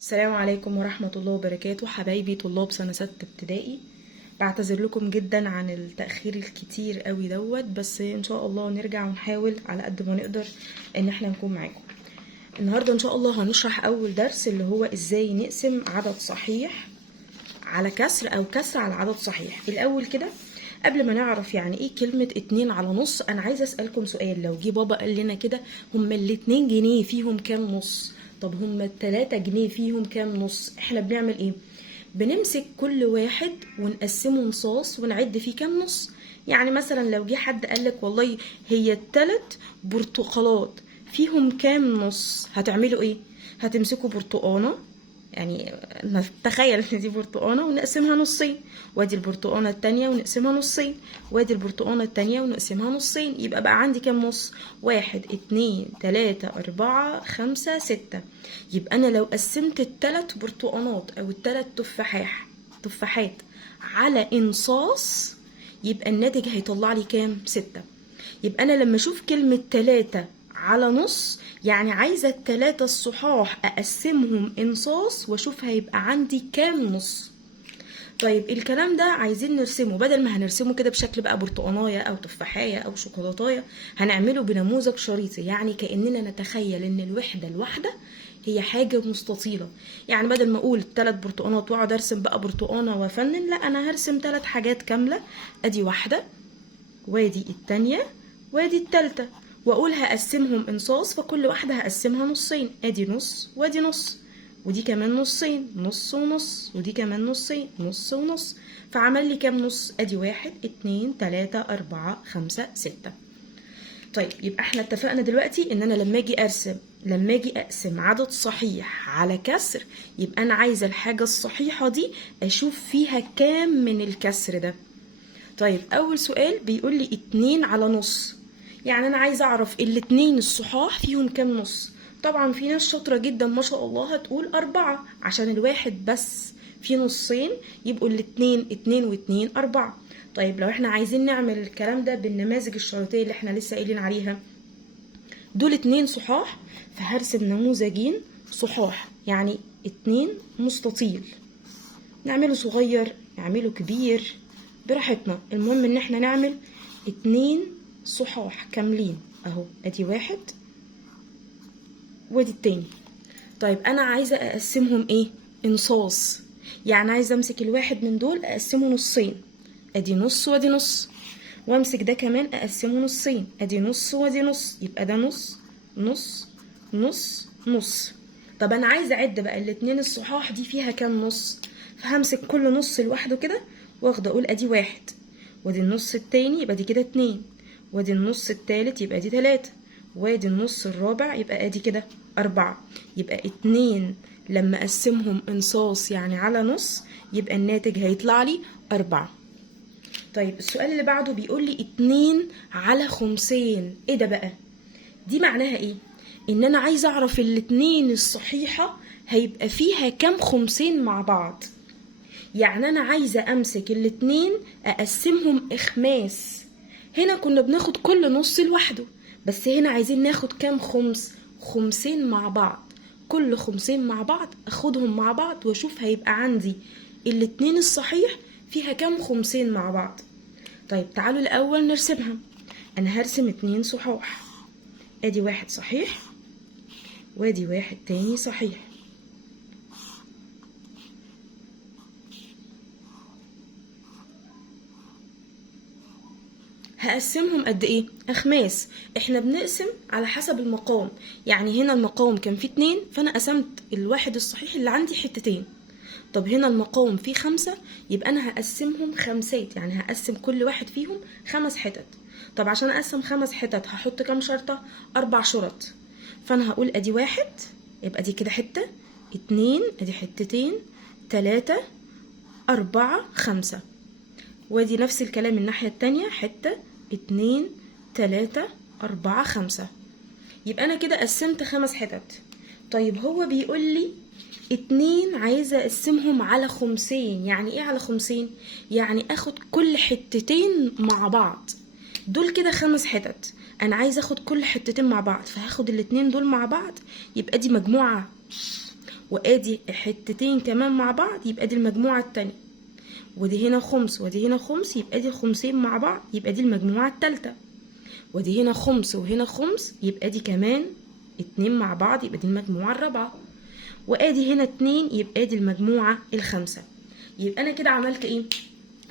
السلام عليكم ورحمة الله وبركاته حبايبي طلاب سنة 6 ابتدائي. بعتذر لكم جدا عن التأخير الكتير قوي بس ان شاء الله نرجع ونحاول على قد ما نقدر ان احنا نكون معاكم. النهاردة ان شاء الله هنشرح اول درس اللي هو ازاي نقسم عدد صحيح على كسر او كسر على عدد صحيح. الاول كده قبل ما نعرف يعني ايه كلمة 2 على نص، انا عايزة اسألكم سؤال. لو جه بابا قال لنا كده هما الاتنين جنيه فيهم كام نص؟ طب هما التلاتة جنيه فيهم كام نص؟ احنا بنعمل ايه؟ بنمسك كل واحد ونقسمه نصاص ونعد فيه كام نص. يعني مثلا لو جه حد قالك والله هي التلات برتقالات فيهم كام نص، هتعملوا ايه؟ هتمسكوا برتقانة، يعني نتخيل ان دي برتقانة ونقسمها نصين، وادي البرتقانة التانية ونقسمها نصين، وادي البرتقانة التانية ونقسمها نصين. يبقى بقى عندي كام نص؟ 1 2 3 4 5 6. يبقى انا لو قسمت التلات برتقانات او التلات تفاحات على انصاص، يبقى الناتج هيطلع لي كام؟ 6. يبقى انا لما اشوف كلمة 3 على نص، يعني عايزة التلاتة الصحاح اقسمهم انصاص واشوف هيبقى عندي كام نص. طيب الكلام ده عايزين نرسمه، بدل ما هنرسمه كده بشكل بقى برتقانايه او تفاحية او شوكولاتايه، هنعمله بنموذج شريطي. يعني كأننا نتخيل ان الوحدة الواحدة هي حاجة مستطيلة. يعني بدل ما اقول 3 برتقانات واقعد ارسم بقى برتقانة وافنن، لا انا هرسم 3 حاجات كاملة. ادي واحدة، وادي التانية، وادي التالتة، واقول هقسمهم انصاص، فكل واحدة هقسمها نصين. ادي نص وادي نص، ودي كمان نصين، نص ونص، ودي كمان نصين، نص ونص. فعمل لي كام نص؟ ادي 1 2 3 4 5 6. طيب يبقى احنا اتفقنا دلوقتي ان انا لما اجي اقسم عدد صحيح على كسر، يبقى انا عايزة الحاجة الصحيحة دي اشوف فيها كام من الكسر ده. طيب اول سؤال بيقول لي 2 على نص، يعني انا عايزه اعرف الاتنين الصحاح فيهم كام نص. طبعا في ناس شاطره جدا ما شاء الله هتقول 4، عشان الواحد بس في نصين يبقوا الاتنين 2 و2 4. طيب لو احنا عايزين نعمل الكلام ده بالنماذج الشريطيه اللي احنا لسه قايلين عليها، دول 2 صحاح، فهرسم نموذجين صحاح، يعني 2 مستطيل. نعمله صغير نعمله كبير براحتنا، المهم ان احنا نعمل 2 صحاح كاملين اهو. ادي 1 وادي التاني. طيب انا عايزة اقسمهم ايه؟ انصاص. يعني عايزة امسك الواحد من دول اقسمه نصين، ادي نص وادي نص، وامسك ده كمان اقسمه نصين، ادي نص وادي نص، يبقى ده نص نص نص نص. طب انا عايزة اعد بقى الاتنين الصحاح دي فيها كام نص، فهمسك كل نص لوحده كده واخده اقول ادي 1، وادي النص التاني يبقى دي كده 2، وادي النص التالت يبقى دي 3، وادي النص الرابع يبقى ادي كده 4. يبقى 2 لما اقسمهم انصاص يعني على نص، يبقى الناتج هيطلع لي 4. طيب السؤال اللي بعده بيقول لي 2 على خمسين. ايه ده بقى؟ دي معناها ايه؟ ان انا عايزه اعرف الاتنين الصحيحه هيبقى فيها كام خمسين مع بعض. يعني انا عايزه امسك الاتنين اقسمهم اخماس. هنا كنا بناخد كل نص لوحده، بس هنا عايزين ناخد كام خمس؟ خمسين مع بعض. كل خمسين مع بعض اخدهم مع بعض واشوف هيبقى عندي الاتنين الصحيح فيها كام خمسين مع بعض. طيب تعالوا الاول نرسمها. انا هرسم 2 صحاح، ادي 1 صحيح وادي 1 تاني صحيح. هقسمهم قد ايه؟ اخماس. احنا بنقسم على حسب المقام، يعني هنا المقام كان فيه 2 فانا قسمت الواحد الصحيح اللي عندي حتتين. طب هنا المقام فيه 5 يبقى انا هقسمهم خمسات، يعني هقسم كل واحد فيهم 5 حتت. طب عشان اقسم 5 حتت هحط كام شرطة؟ 4 شرط. فانا هقول ادي 1 يبقى دي كده حتة، 2 ادي حتتين، 3 4 5، وادي نفس الكلام الناحية التانية، حتة 2 3 4 5. يبقى انا كده قسمت 5 حتت. طيب هو بيقول لي 2 عايزة اقسمهم على خمسين. يعني ايه على خمسين؟ يعني اخد كل حتتين مع بعض. دول كده 5 حتت، انا عايزة اخد كل حتتين مع بعض، فهاخد الاتنين دول مع بعض، يبقى دي مجموعة وادي حتتين كمان مع بعض، يبقى دي المجموعة التانية. ودي هنا خمس ودي هنا خمس، يبقى دي الخمسين مع بعض، يبقى دي المجموعة التالتة. ودي هنا خمس وهنا خمس، يبقى دي كمان اتنين مع بعض، يبقى دي المجموعة الرابعة. وادي هنا اتنين، يبقى دي المجموعة الخامسة. يبقى انا كده عملت ايه؟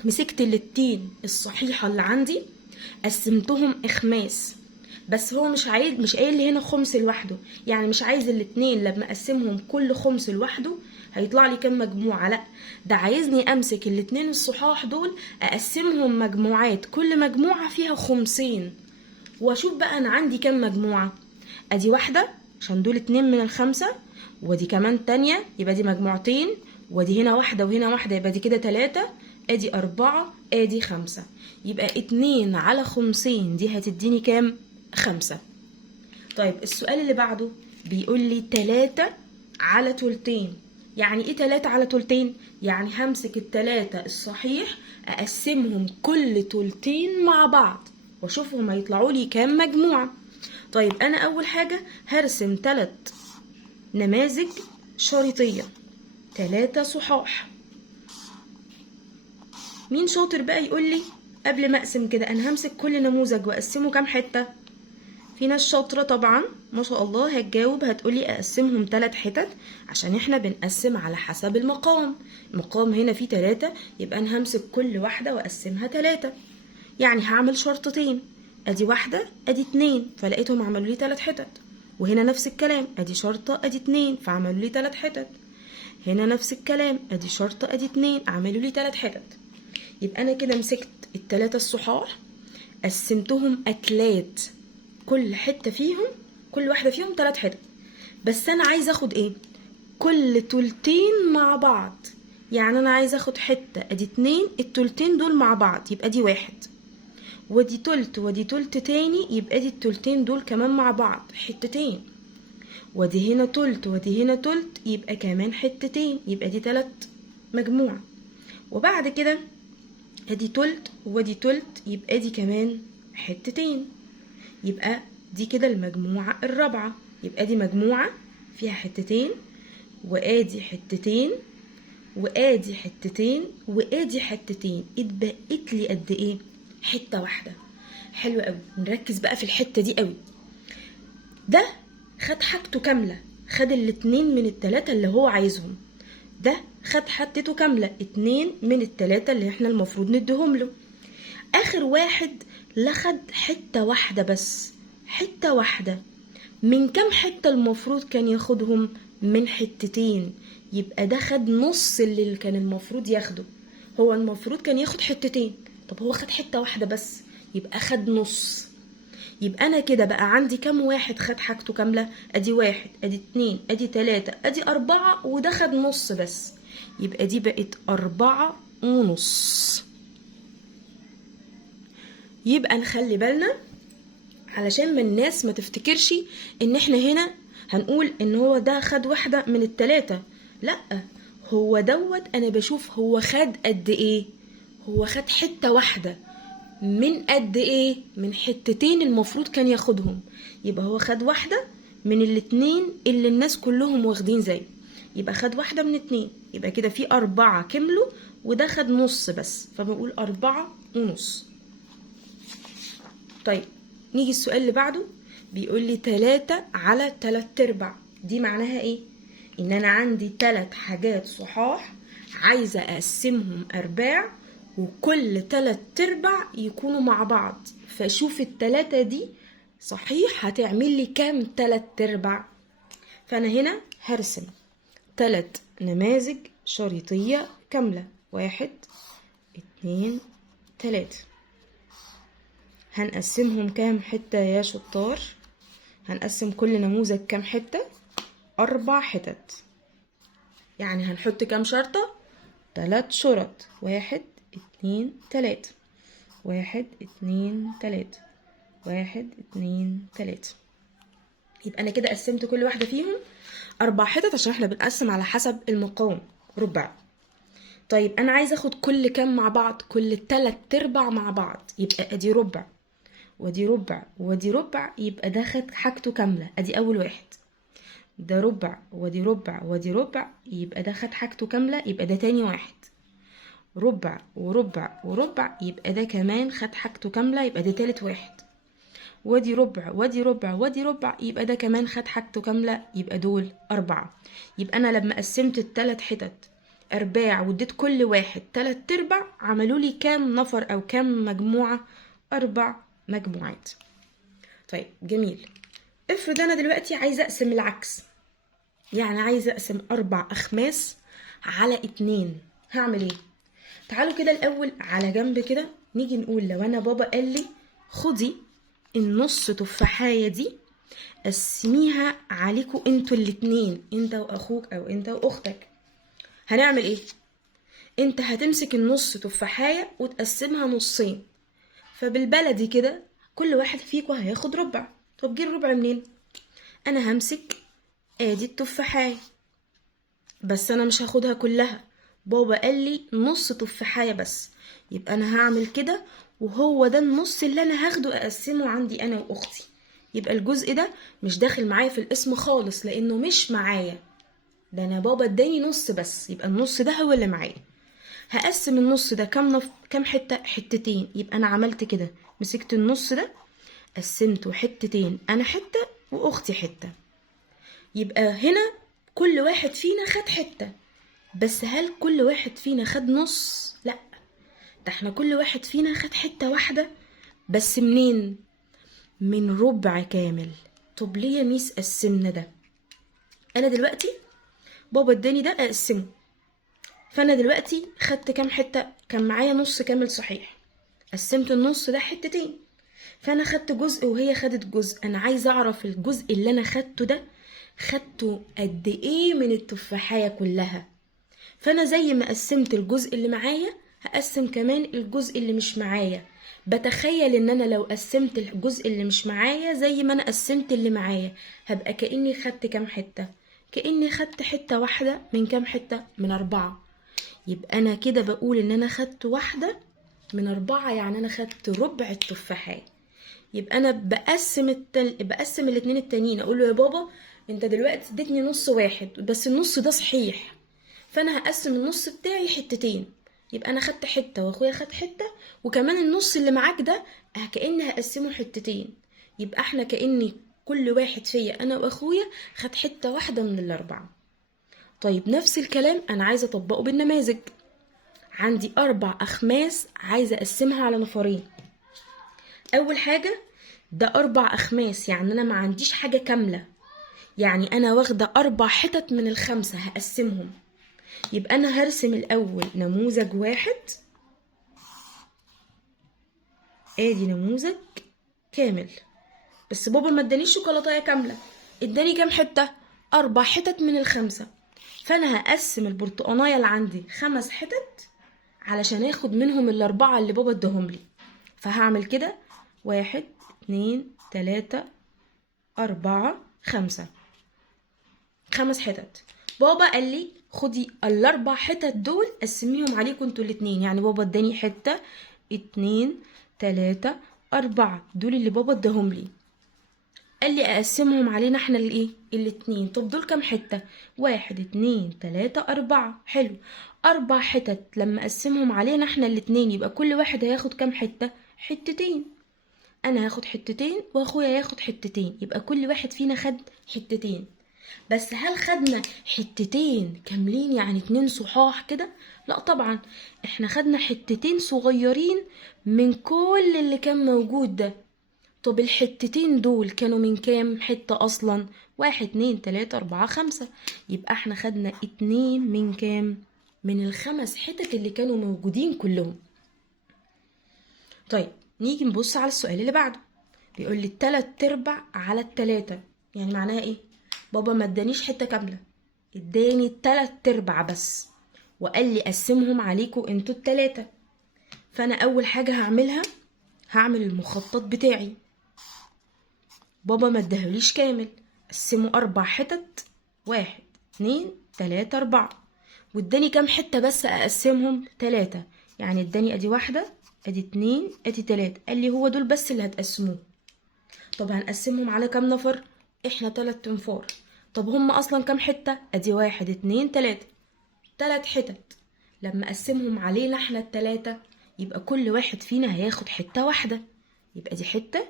مسكت الاتين الصحيحة اللي عندي، قسمتهم اخماس. بس هو مش قايل لي هنا خمس لوحده، يعني مش عايز الاتنين لما اقسمهم كل خمس لوحده هيطلع لي كام مجموعة، لا ده عايزني امسك الاتنين الصحاح دول اقسمهم مجموعات، كل مجموعة فيها خمسين، واشوف بقى انا عندي كام مجموعة. ادي واحدة عشان دول اتنين من الخمسة، ودي كمان تانية يبقى دي مجموعتين، ودي هنا واحدة وهنا واحدة يبقى دي كده تلاتة، ادي اربعة، ادي خمسة. يبقى اتنين على خمسين دي هتديني كام؟ خمسة. طيب السؤال اللي بعده بيقول لي تلاتة على تلتين. يعني ايه تلاتة على تلتين؟ يعني همسك التلاتة الصحيح اقسمهم كل تلتين مع بعض واشوفهم هيطلعوا لي كام مجموعة. طيب انا اول حاجة هرسم 3 نماذج شريطية، 3 صحاح. مين شاطر بقى يقول لي قبل ما اقسم كده انا همسك كل نموذج واقسمه كام حتة؟ في ناس شاطرة طبعا ما شاء الله هتجاوب، هتقولي اقسمهم 3 حتت عشان احنا بنقسم على حسب المقام. المقام هنا فيه 3، يبقى انا همسك كل واحدة واقسمها 3. يعني هعمل شرطتين، ادي واحدة ادي 2، فلقيتهم عملوا لي 3 حتت. وهنا نفس الكلام، ادي شرطة ادي 2 فعملوا لي 3 حتت. هنا نفس الكلام، ادي شرطة ادي 2 عملوا لي 3 حتت. يبقى انا كده مسكت ال3 الصحاح قسمتهم اكلات، كل حتة فيهم كل واحدة فيهم 3 حتت. بس انا عايزه اخد ايه؟ كل تلتين مع بعض. يعني انا عايزه اخد حتة ادي 2، التلتين دول مع بعض يبقى دي 1، ودي تلت ودي تلت تاني يبقى دي التلتين دول كمان مع بعض حتتين. ودي هنا تلت ودي هنا تلت يبقى كمان حتتين، يبقى دي 3 مجموعة. وبعد كده ادي تلت ودي تلت يبقى دي كمان حتتين، يبقى دي كده المجموعة الرابعة. يبقى دي مجموعة فيها حتتين، وادي حتتين، وادي حتتين، وادي حتتين، اتبقت لي قد ايه؟ حتة واحدة. حلوة قوي، نركز بقى في الحتة دي قوي. ده خد حاجته كاملة، خد الاتنين من ال3 اللي هو عايزهم. ده خد حتته كاملة، 2 من ال3 اللي احنا المفروض نديهم له. اخر واحد لا خد حتة واحدة بس، حتة واحدة. من كام حتة المفروض كان ياخدهم؟ من حتتين. يبقى ده خد نص اللي كان المفروض ياخده. هو المفروض كان ياخد حتتين، طب هو خد حتة واحدة بس، يبقى خد نص. يبقى انا كده بقى عندي كام واحد خد حاجته كاملة؟ ادي 1 ادي 2 ادي 3 ادي 4، وده خد نص بس، يبقى دي بقت 4.5. يبقى نخلي بالنا علشان ما الناس ما تفتكرش ان احنا هنا هنقول ان هو ده خد واحدة من ال3. لا، هو دوت انا بشوف هو خد قد ايه. هو خد حتة واحدة من قد ايه؟ من حتتين المفروض كان ياخدهم. يبقى هو خد واحدة من الاتنين اللي الناس كلهم واخدين زيه، يبقى خد واحدة من 2، يبقى كده في 4 كملوا، وده خد نص بس، فبنقول 4.5. طيب نيجي السؤال اللي بعده، بيقول لي 3 على 3/4. دي معناها ايه؟ ان انا عندي 3 حاجات صحاح عايزة اقسمهم ارباع، وكل 3/4 يكونوا مع بعض. فشوف ال3 دي صحيح هتعمل لي كام 3/4. فانا هنا هرسم 3 نماذج شريطية كاملة، 1 2 3. هنقسمهم كام حتة يا شطار؟ هنقسم كل نموذج كام حتة؟ 4 حتت. يعني هنحط كام شرطة؟ 3 شرط، 1 2 3، 1 2 3، 1 2 3. يبقى انا كده قسمت كل واحدة فيهم 4 حتت عشان احنا بنقسم على حسب المقام ربع. طيب انا عايزه اخد كل كام مع بعض؟ كل 3/4 مع بعض، يبقى ادي ربع ودي ربع ودي ربع، يبقى ده خد حاجته كاملة. ادي اول واحد. ده ربع ودي ربع ودي ربع، يبقى ده خد حاجته كاملة، يبقى ده تاني واحد. ربع وربع وربع، يبقى ده كمان خد حاجته كاملة، يبقى ده تالت واحد. ودي ربع ودي ربع ودي ربع، يبقى ده كمان خد حاجته كاملة، يبقى دول 4. يبقى أنا لما قسمت التلات حتت أرباع واديت كل واحد 3/4، عملوا لي كام نفر أو كام مجموعة؟ 4 مجموعات. طيب جميل. افرض أنا دلوقتي عايزة أقسم العكس، يعني عايزة أقسم 4 أخماس على 2. هعمل ايه؟ تعالوا كده الأول على جنب كده نيجي نقول، لو أنا بابا قال لي خدي النص تفاحية دي قسميها عليكوا انتوا الاتنين، انت واخوك او انت واختك، هنعمل ايه؟ انت هتمسك النص تفاحية وتقسمها نصين، فبالبلدي كده كل واحد فيكوا هياخد ربع. طب جيب الربع منين؟ انا همسك ادي التفاحية، بس انا مش هاخدها كلها، بابا قال لي نص تفاحية بس، يبقى انا هعمل كده، وهو ده النص اللي انا هاخده اقسمه عندي انا واختي. يبقى الجزء ده مش داخل معايا في القسم خالص لانه مش معايا، ده انا بابا اداني نص بس، يبقى النص ده هو اللي معايا. هقسم النص ده كام حته؟ حتتين. يبقى انا عملت كده، مسكت النص ده قسمته حتتين، انا حته واختي حته. يبقى هنا كل واحد فينا خد حته، بس هل كل واحد فينا خد نص؟ لا، ده احنا كل واحد فينا خد حته واحده بس. منين؟ من ربع كامل. طب ليه يا ميس قسمنا ده؟ انا دلوقتي بابا اداني ده اقسمه، فانا دلوقتي خدت كام حته؟ كان معايا نص كامل صحيح، قسمت النص ده حتتين، فانا خدت جزء وهي خدت جزء. انا عايزه اعرف الجزء اللي انا خدته ده خدته قد ايه من التفاحيه كلها. فانا زي ما قسمت الجزء اللي معايا هقسم كمان الجزء اللي مش معايا. بتخيل ان انا لو قسمت الجزء اللي مش معايا زي ما انا قسمت اللي معايا، هبقى كأني خدت كام حتة؟ كأني خدت حتة واحدة من كام حتة؟ من 4. يبقى انا كده بقول ان انا خدت واحدة من 4، يعني انا خدت ربع التفاحية. يبقى انا بقسم الاتنين التانيين، اقول له يا بابا انت دلوقتي اديتني نص واحد بس النص ده صحيح، فانا هقسم النص بتاعي حتتين، يبقى انا خدت حته واخويا خد حته، وكمان النص اللي معاك ده كأني هقسمه حتتين، يبقى احنا كأني كل واحد فيا انا واخويا خد حته واحده من ال4. طيب نفس الكلام انا عايزه اطبقه بالنماذج. عندي 4 أخماس عايزه اقسمها على نفرين. اول حاجه ده 4 أخماس، يعني انا ما عنديش حاجه كامله، يعني انا واخده 4 حتت من ال5 هقسمهم. يبقى انا هرسم الاول نموذج واحد، ادي نموذج كامل، بس بابا ما ادانيش شوكولاتايه كامله، اداني كام حته؟ 4 حتت من ال5، فانا هقسم البرتقانايه اللي عندي 5 حتت علشان اخد منهم ال4 اللي بابا اداهم لي. فهعمل كده 1 2 3 4 5 حتت. بابا قال لي خدي ال4 حتت دول قسميهم عليكم انتوا الاتنين، يعني بابا اداني حته 2 3 4، دول اللي بابا اداهم لي، قال لي اقسمهم علينا احنا الايه؟ الاتنين. طب دول كام حته؟ 1 2 3 4. حلو، 4 حتت لما اقسمهم علينا احنا الاتنين يبقى كل واحد هياخد كام حته؟ حتتين. انا هاخد حتتين واخويا ياخد حتتين، يبقى كل واحد فينا خد حتتين. بس هل خدنا حتتين كاملين يعني 2 صحاح كده؟ لا طبعا، احنا خدنا حتتين صغيرين من كل اللي كان موجود ده. طب الحتتين دول كانوا من كام حتة اصلا؟ 1 2 3 4 5، يبقى احنا خدنا 2 من كام؟ من ال5 حتت اللي كانوا موجودين كلهم. طيب نيجي نبص على السؤال اللي بعده، بيقول لي 3/4 على 3، يعني معناها ايه؟ بابا ما ادانيش حته كامله، اداني 3/4 بس، وقال لي قسمهم عليكم انتوا ال3. فانا اول حاجه هعملها هعمل المخطط بتاعي. بابا ما اداهوليش كامل، قسمه 4 حتت، 1 2 3 4، واداني كام حته بس اقسمهم؟ 3، يعني اداني ادي 1 ادي 2 ادي 3، قال لي هو دول بس اللي هتقسموه. طب هنقسمهم على كام نفر؟ احنا 3 انفار، طب هم اصلا كام حتة؟ ادي 1 2 3، 3 حتت. لما اقسمهم علينا احنا التلاتة يبقى كل واحد فينا هياخد حتة واحدة، يبقى دي حتة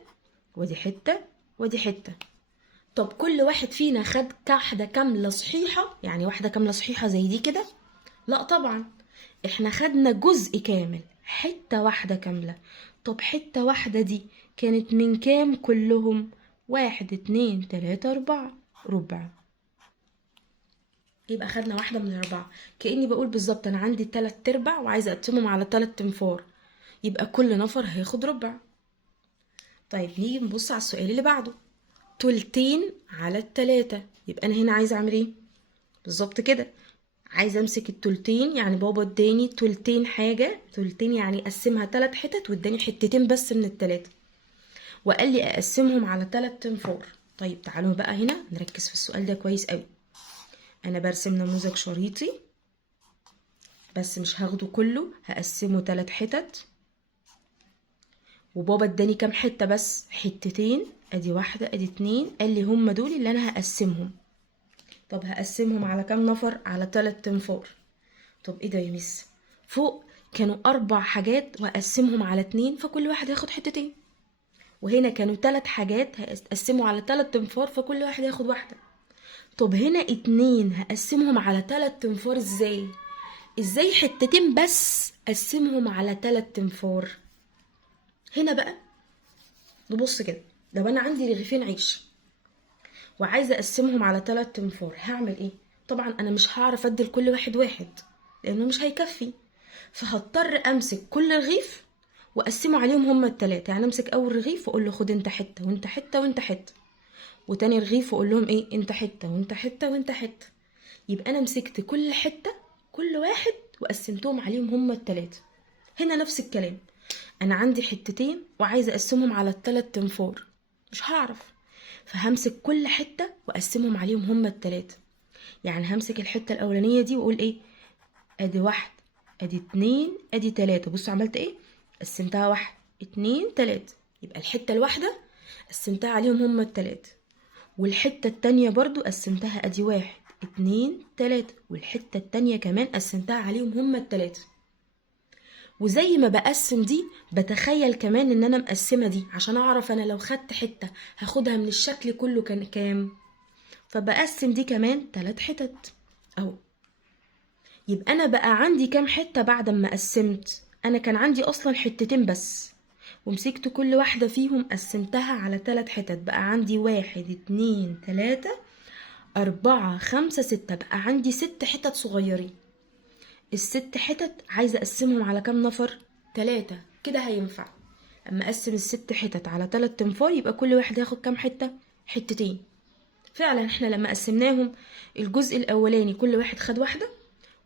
ودي حتة ودي حتة. طب كل واحد فينا خد واحدة كاملة صحيحة، يعني واحدة كاملة صحيحة زي دي كده؟ لا طبعا، احنا خدنا جزء كامل، حتة واحدة كاملة. طب حتة واحدة دي كانت من كام كلهم؟ 1 2 3 4، ربع. يبقى خدنا واحدة من 4. كأني بقول بالظبط أنا عندي 3/4 وعايزة أقسمهم على 3 أنفار، يبقى كل نفر هياخد ربع. طيب نيجي نبص على السؤال اللي بعده. 2 على 3، يبقى أنا هنا عايزة أعمل إيه؟ بالظبط كده، عايزة أمسك 2، يعني بابا اداني 2 حاجة، 2 يعني أقسمها 3 حتت واداني حتتين بس من ال3، وقال لي أقسمهم على 3 أنفار. طيب تعالوا بقى هنا نركز في السؤال ده كويس قوي. أنا برسم نموذج شريطي بس مش هاخده كله، هقسمه 3 حتت، وبابا اداني كام حتة بس؟ حتتين، ادي 1 ادي 2، قال لي هم دول اللي انا هقسمهم. طب هقسمهم على كام نفر؟ على 3 انفار. طب ايه ده يا مس؟ فوق كانوا 4 حاجات وهقسمهم على 2 فكل واحد هياخد حتتين، وهنا كانوا 3 حاجات هقسموا على 3 انفار فكل واحد هياخد واحدة. طب هنا 2 هقسمهم على 3 انفار ازاي؟ ازاي حتتين بس اقسمهم على 3 انفار؟ هنا بقى نبص كده، لو انا عندي رغيفين عيش وعايزه اقسمهم على 3 انفار هعمل ايه؟ طبعا انا مش هعرف ادي لكل واحد واحد لانه مش هيكفي، فهضطر امسك كل رغيف واقسمه عليهم هما ال3. يعني امسك اول رغيف واقول له خد انت حته وانت حته وانت حته، وتاني رغيف واقول لهم ايه؟ انت حته وانت حته وانت حته. يبقى انا مسكت كل حته، كل واحد، وقسمتهم عليهم هما ال3. هنا نفس الكلام، انا عندي حتتين وعايزه اقسمهم على ال3 انفار، مش هعرف، فهمسك كل حته واقسمهم عليهم هما ال3. يعني همسك الحته الاولانيه دي واقول ايه؟ ادي 1 ادي 2 ادي 3. بصوا عملت ايه؟ قسمتها 1 2 3، يبقى الحته الواحده قسمتها عليهم هما ال3، والحته التانيه برضو قسمتها، ادي 1 2 3، والحته التانيه كمان قسمتها عليهم هما ال3. وزي ما بقسم دي بتخيل كمان ان انا مقسمه دي عشان اعرف انا لو خدت حته هاخدها من الشكل كله كان كام، فبقسم دي كمان 3 حتت اهو. يبقى انا بقى عندي كام حته بعد ما قسمت؟ انا كان عندي اصلا حتتين بس، ومسكت كل واحده فيهم قسمتها على 3 حتت، بقى عندي 1 2 3 4 5 6، بقى عندي 6 حتت صغيرين. ال6 حتت عايزه اقسمهم على كام نفر؟ 3. كده هينفع. اما اقسم ال6 حتت على 3 انفار يبقى كل واحد هياخد كام حته؟ حتتين. فعلا احنا لما قسمناهم الجزء الاولاني كل واحد خد واحده،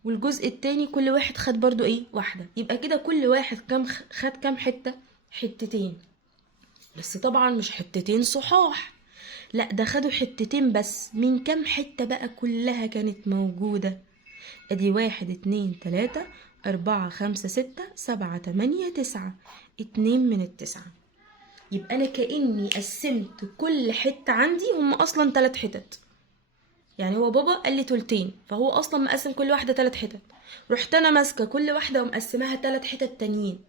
والجزء التاني كل واحد خد برضو ايه؟ واحده. يبقى كده كل واحد خد كام حته؟ حتتين. بس طبعا مش حتتين صحاح، لا ده خدوا حتتين بس. من كام حته بقى كلها كانت موجوده؟ ادي 1 2 3 4 5 6 7 8 9، 2 من ال9. يبقى انا كأني قسمت كل حتة عندي، هم اصلا 3 حتت. يعني هو بابا قال لي 2 فهو اصلا مقسم كل واحدة 3 حتت، رحت انا ماسكة كل واحدة ومقسماها 3 حتت تانيين،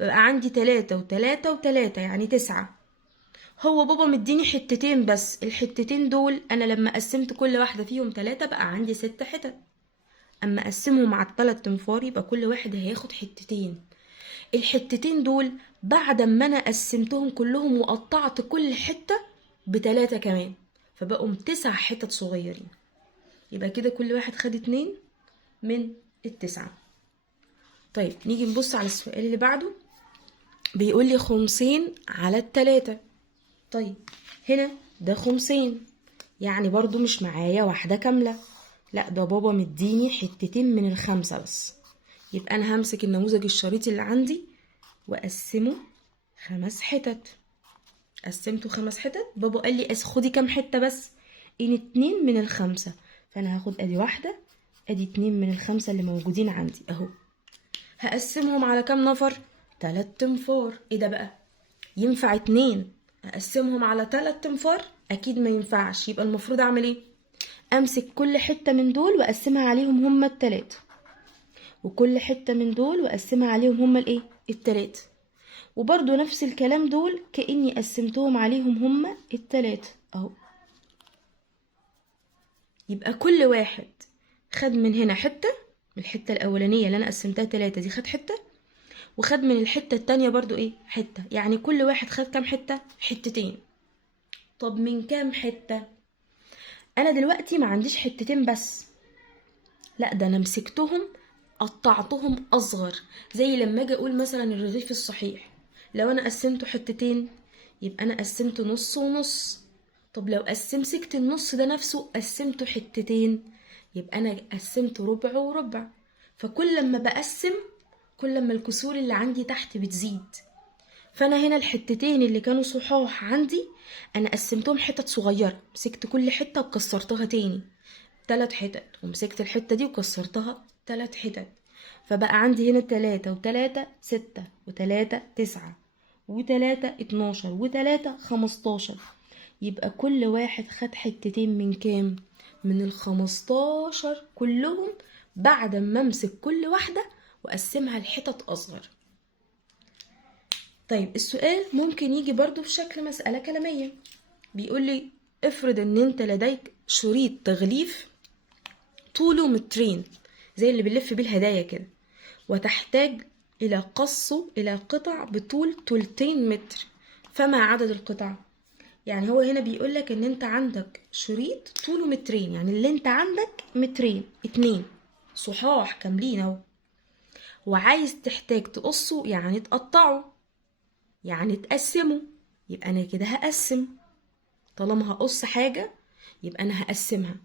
بقى عندي 3 و3 و3 يعني 9. هو بابا مديني حتتين بس، الحتتين دول انا لما قسمت كل واحدة فيهم 3 بقى عندي 6 حتت. اما اقسمهم على ال3 انفار يبقى كل واحد هياخد حتتين. الحتتين دول بعد ما انا قسمتهم كلهم وقطعت كل حتة ب3 كمان فبقوا 9 حتت صغيرين. يبقى كده كل واحد خد 2 من ال9. طيب نيجي نبص على السؤال اللي بعده، بيقول لي 5 على 3. طيب هنا ده 5، يعني برضو مش معايا واحدة كاملة، لا ده بابا مديني حتتين من ال5 بس. يبقى انا همسك النموذج الشريطي اللي عندي واقسمه 5 حتت. قسمته 5 حتت، بابا قال لي خدي كام حتة بس؟ ان 2 من ال5، فانا هاخد ادي 1 ادي 2 من ال5 اللي موجودين عندي اهو. هقسمهم على كام نفر؟ 3 انفار. ايه ده بقى؟ ينفع 2 اقسمهم على 3 انفار؟ اكيد ما ينفعش. يبقى المفروض اعمل ايه؟ امسك كل حتة من دول واقسمها عليهم هما التلاتة، وكل حتة من دول واقسمها عليهم هما الايه التلاتة، وبرضو نفس الكلام دول كأني قسمتهم عليهم هما التلاتة اهو. يبقى كل واحد خد من هنا حتة، من الحتة الأولانية اللي أنا قسمتها 3 دي خد حتة، وخد من الحتة التانية برضو ايه حتة، يعني كل واحد خد كام حتة؟ حتتين. طب من كام حتة؟ أنا دلوقتي ما عنديش حتتين بس، لا ده أنا مسكتهم قطعتهم أصغر، زي لما أجي أقول مثلا الرغيف الصحيح لو أنا قسمته حتتين يبقى أنا قسمته نص ونص. طب لو مسكت النص ده نفسه قسمته حتتين يبقى أنا قسمته ربع وربع. فكل لما بقسم كل لما الكسور اللي عندي تحت بتزيد. فأنا هنا الحتتين اللي كانوا صحاح عندي أنا قسمتهم حتت صغيرة، مسكت كل حتة وكسرتها تاني 3 حتت، ومسكت الحتة دي وكسرتها 3 حتت، فبقى عندي هنا 3 و3 6 و3 9 و3 12 و3 15. يبقى كل واحد خد حتتين من كام؟ من ال15 كلهم، بعد ما امسك كل واحدة واقسمها لحتت اصغر. طيب السؤال ممكن يجي برضو في شكل مسألة كلامية، بيقول لي افرض ان انت لديك شريط تغليف طوله مترين زي اللي بنلف بيه الهدايا كده، وتحتاج الى قصه الى قطع بطول 2 متر، فما عدد القطع؟ يعني هو هنا بيقولك ان انت عندك شريط طوله مترين، يعني اللي انت عندك مترين 2 صحاح كاملين اهو، وعايز تحتاج تقصه يعني تقطعه يعني تقسمه. يبقى انا كده هقسم، طالما هقص حاجة يبقى انا هقسمها،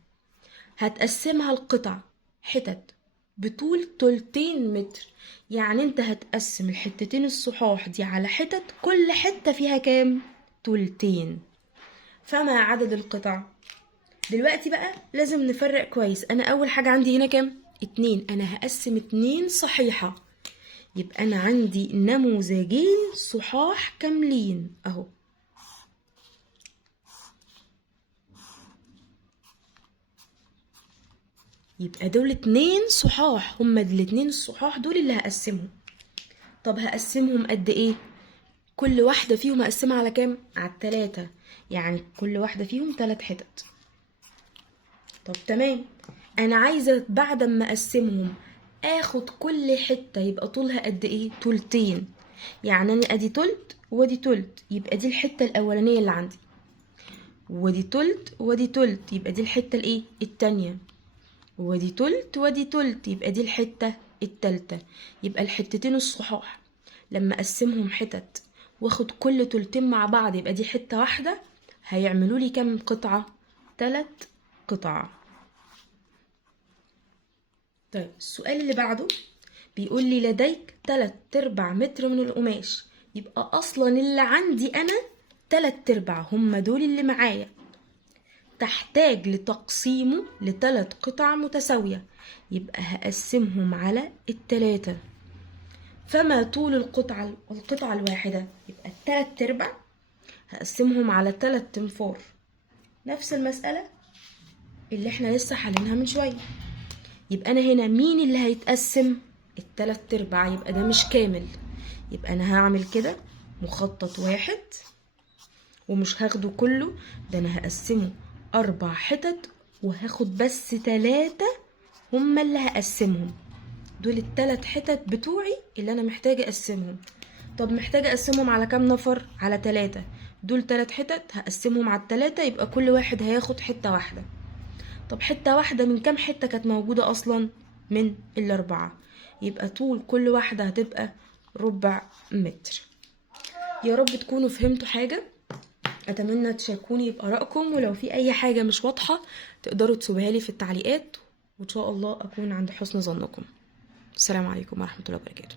هتقسمها القطع حتت بطول 2 متر، يعني انت هتقسم الحتتين الصحاح دي على حتت كل حتة فيها كام؟ 2. فما عدد القطع؟ دلوقتي بقى لازم نفرق كويس. انا اول حاجة عندي هنا كام؟ 2، انا هقسم 2 صحيحة، يبقى انا عندي نموذجين صحاح كاملين اهو. يبقى دول 2 صحاح، هما الاتنين الصحاح دول اللي هقسمهم. طب هقسمهم قد ايه؟ كل واحدة فيهم هقسمها على كام؟ على 3، يعني كل واحدة فيهم 3 حتت. طب تمام، انا عايزة بعد ما اقسمهم اخد كل حتة يبقى طولها قد ايه؟ 2، يعني انا ادي تلت وادي تلت، يبقى دي الحتة الاولانية اللي عندي، وادي تلت وادي تلت، يبقى دي الحتة الايه؟ التانية، وادي تلت وادي تلت، يبقى دي الحتة التالتة. يبقى الحتتين الصحاح لما اقسمهم حتت واخد كل تلتين مع بعض يبقى دي حتة واحدة، هيعملوا لي كام قطعة؟ 3 قطع. طيب السؤال اللي بعده بيقول لي لديك 3/4 متر من القماش، يبقى اصلا اللي عندي انا 3/4 هم دول اللي معايا، تحتاج لتقسيمه ل3 قطع متساوية، يبقى هقسمهم على 3. فما طول القطعة الواحدة؟ يبقى 3/4 هقسمهم على 3 انفار، نفس المسألة اللي احنا لسه حالينها من شوية. يبقى انا هنا مين اللي هيتقسم؟ 3/4، يبقى ده مش كامل، يبقى انا هعمل كده مخطط واحد ومش هاخده كله، ده انا هقسمه 4 حتت وهاخد بس 3 هما اللي هقسمهم، دول ال3 حتت بتوعي اللي انا محتاجة اقسمهم. طب محتاجة اقسمهم على كام نفر؟ على 3، دول 3 حتت هقسمهم على 3، يبقى كل واحد هياخد حتة واحدة. طب حتة واحدة من كام حتة كانت موجودة اصلا؟ من ال4، يبقى طول كل واحدة هتبقى 1/4 متر. يا رب تكونوا فهمتوا حاجة، اتمنى تشاركوني بآرائكم، ولو في اي حاجة مش واضحة تقدروا تسيبوها لي في التعليقات، وان شاء الله اكون عند حسن ظنكم. السلام عليكم ورحمة الله وبركاته.